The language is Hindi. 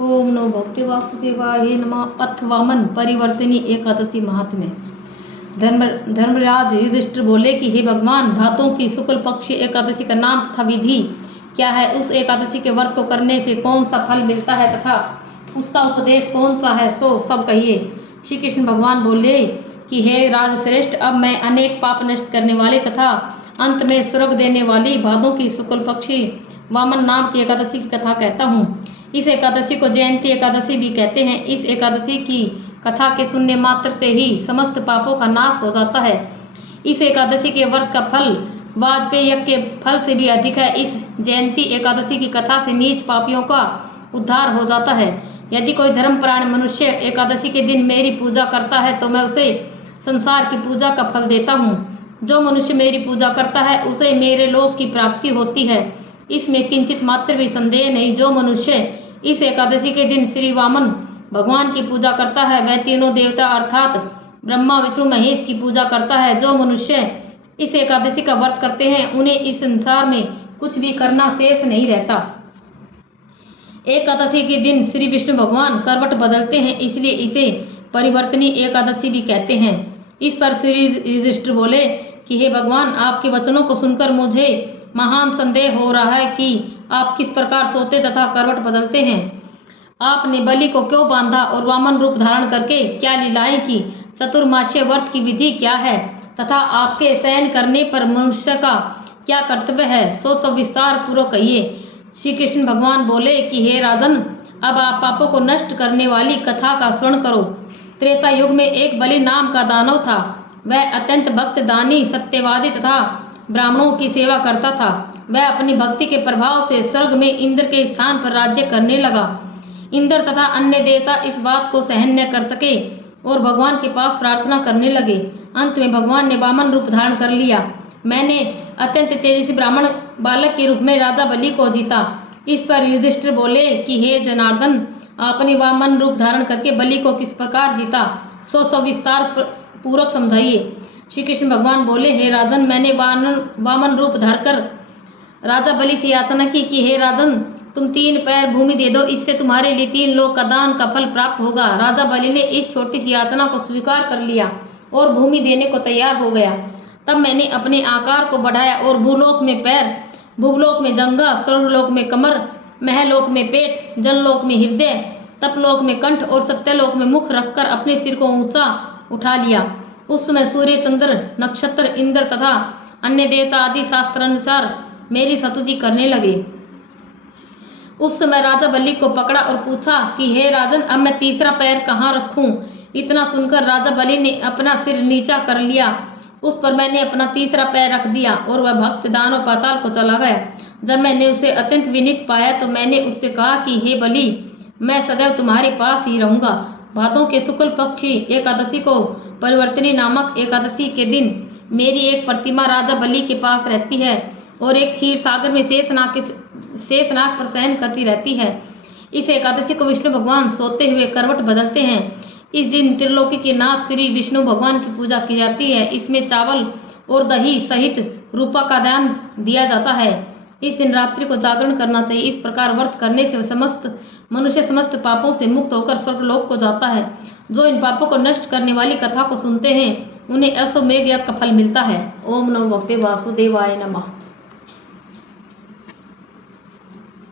ओम नमो भगवते वासुदेवाय नमः। अथ वामन परिवर्तनी एकादशी महात्म्य। धर्मराज युधिष्ठिर बोले कि हे भगवान, भातों की शुक्ल पक्ष एकादशी का नाम तथा विधि क्या है? उस एकादशी के व्रत को करने से कौन सा फल मिलता है तथा उसका उपदेश कौन सा है, सो सब कहिए। श्री कृष्ण भगवान बोले कि हे राजश्रेष्ठ, अब मैं अनेक पाप नष्ट करने वाली तथा अंत में स्वर्ग देने वाली भादों की शुक्ल पक्षी वामन नाम की एकादशी की कथा कहता हूँ। इस एकादशी को जयंती एकादशी भी कहते हैं। इस एकादशी की कथा के सुनने मात्र से ही समस्त पापों का नाश हो जाता है। इस एकादशी के व्रत का फल वाजपेय यज्ञ के फल से भी अधिक है। इस जयंती एकादशी की कथा से नीच पापियों का उद्धार हो जाता है। यदि कोई धर्मपरायण मनुष्य एकादशी के दिन मेरी पूजा करता है तो मैं उसे संसार की पूजा का फल देता हूँ। जो मनुष्य मेरी पूजा करता है उसे मेरे लोक की प्राप्ति होती है, इसमें किंचित मात्र भी संदेह नहीं। जो मनुष्य इस एकादशी के दिन श्री वामन भगवान की पूजा करता है वह तीनों देवता अर्थात ब्रह्मा विष्णु महेश की पूजा करता है। जो मनुष्य इस एकादशी का व्रत करते हैं उन्हें इस संसार में कुछ भी करना शेष नहीं रहता। एकादशी के दिन श्री विष्णु भगवान करवट बदलते हैं, इसलिए इसे परिवर्तनी एकादशी भी कहते हैं। इस पर श्री युधिष्ठिर बोले कि हे भगवान, आपके वचनों को सुनकर मुझे महान संदेह हो रहा है कि आप किस प्रकार सोते तथा करवट बदलते हैं। आपने बलि को क्यों बांधा और वामन रूप धारण करके क्या लीलाएं की? चतुर्मास्य व्रत की विधि क्या है तथा आपके शयन करने पर मनुष्य का क्या कर्तव्य है, सो सब विस्तार पूर्वक कहिए। श्री कृष्ण भगवान बोले कि हे राजन, अब आप पापों को नष्ट करने वाली कथा का श्रवण करो। त्रेता युग में एक बलि नाम का दानव था। वह अत्यंत भक्त, दानी, सत्यवादी तथा ब्राह्मणों की सेवा करता था। वह अपनी भक्ति के प्रभाव से स्वर्ग में इंद्र के स्थान पर राज्य करने लगा। इंद्र तथा अन्य देवता इस बात को सहन न कर सके और भगवान के पास प्रार्थना करने लगे। अंत में भगवान ने वामन रूप धारण कर लिया। मैंने अत्यंत तेजस्वी ब्राह्मण बालक के रूप में राजा बलि को जीता। इस पर युधिष्ठिर बोले कि हे जनार्दन, आपने वामन रूप धारण करके बलि को किस प्रकार जीता, सो सविस्तार पूर्वक समझाइए। श्री कृष्ण भगवान बोले, हे राजन, मैंने वामन रूप धारकर राजा बलि से याचना की कि हे राजन, तुम 3 पैर भूमि दे दो, इससे तुम्हारे लिए 3 लोक का दान का फल प्राप्त होगा। राजा बलि ने इस छोटी सी याचना को स्वीकार कर लिया और भूमि देने को तैयार हो गया। तब मैंने अपने आकार को बढ़ाया और भूलोक में पैर, भूलोक में जंघा, स्वर्गलोक में कमर, महलोक में पेट, जनलोक में हृदय, तपलोक में कंठ और सत्यलोक में मुख रखकर अपने सिर को ऊंचा उठा लिया। उस समय सूर्य, चंद्र, नक्षत्र, इंद्र तथा अन्य देवता आदि शास्त्रानुसार मेरी स्तुति करने लगे। उस समय राजा बलि को पकड़ा और पूछा कि हे राजन, अब मैं तीसरा पैर कहाँ रखूं? इतना सुनकर राजा बलि ने अपना सिर नीचा कर लिया। उस पर मैंने अपना तीसरा पैर रख दिया और वह भक्त दानव पाताल को चला गया। जब मैंने उसे अत्यंत विनीत पाया तो मैंने उससे कहा कि हे बलि, मैं सदैव तुम्हारे पास ही रहूंगा। भादों के शुक्ल पक्षी एकादशी को परिवर्तनी नामक एकादशी के दिन मेरी एक प्रतिमा राजा बलि के पास रहती है और एक क्षीर सागर में शेषनाग पर शयन करती रहती है। इस एकादशी को विष्णु भगवान सोते हुए करवट बदलते हैं। इस दिन त्रिलोकी के नाथ श्री विष्णु भगवान की पूजा की जाती है। इसमें चावल और दही सहित रूपा का दान दिया जाता है। इस दिन रात्रि को जागरण करना चाहिए। इस प्रकार व्रत करने से समस्त मनुष्य समस्त पापों से मुक्त होकर स्वर्गलोक को जाता है। जो इन पापों को नष्ट करने वाली कथा को सुनते हैं उन्हें अश्वमेध यज्ञ का फल मिलता है। ओम नमो भगवते वासुदेवाय नमः।